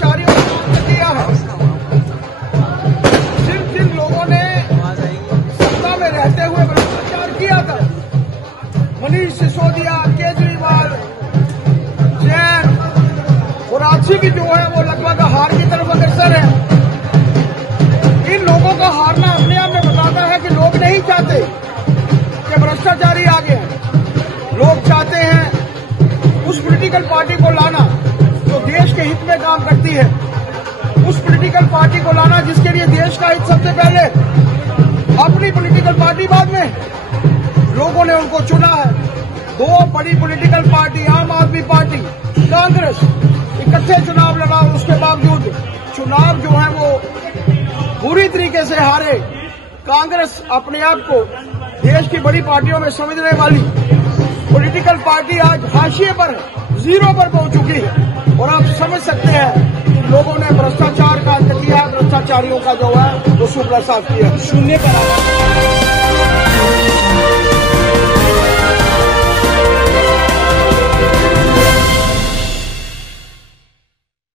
भ्रष्टाचारियों का अंत किया है। जिन लोगों ने सत्ता में रहते हुए भ्रष्टाचार किया था, मनीष सिसोदिया, केजरीवाल, जैन और आज की जो है वो लगभग हार की तरफ अग्रसर है। इन लोगों का हारना अपने आप में बताता है कि लोग नहीं चाहते कि भ्रष्टाचारी आगे हैं। लोग चाहते हैं उस पॉलिटिकल पार्टी को लाना जो देश के हित में काम करती है, उस पॉलिटिकल पार्टी को लाना जिसके लिए देश का हित सबसे पहले, अपनी पॉलिटिकल पार्टी बाद में। लोगों ने उनको चुना है। दो बड़ी पॉलिटिकल पार्टी, आम आदमी पार्टी, कांग्रेस, इकट्ठे चुनाव लड़ा और उसके बावजूद चुनाव जो है वो पूरी तरीके से हारे। कांग्रेस अपने आप को देश की बड़ी पार्टियों में समझने वाली पॉलिटिकल पार्टी आज हाशिए पर, जीरो पर पहुंच चुकी है। और आप समझ सकते हैं कि लोगों ने भ्रष्टाचार का अंत किया, भ्रष्टाचारियों का जो है वो सुपड़ा साफ किया, शून्य पर।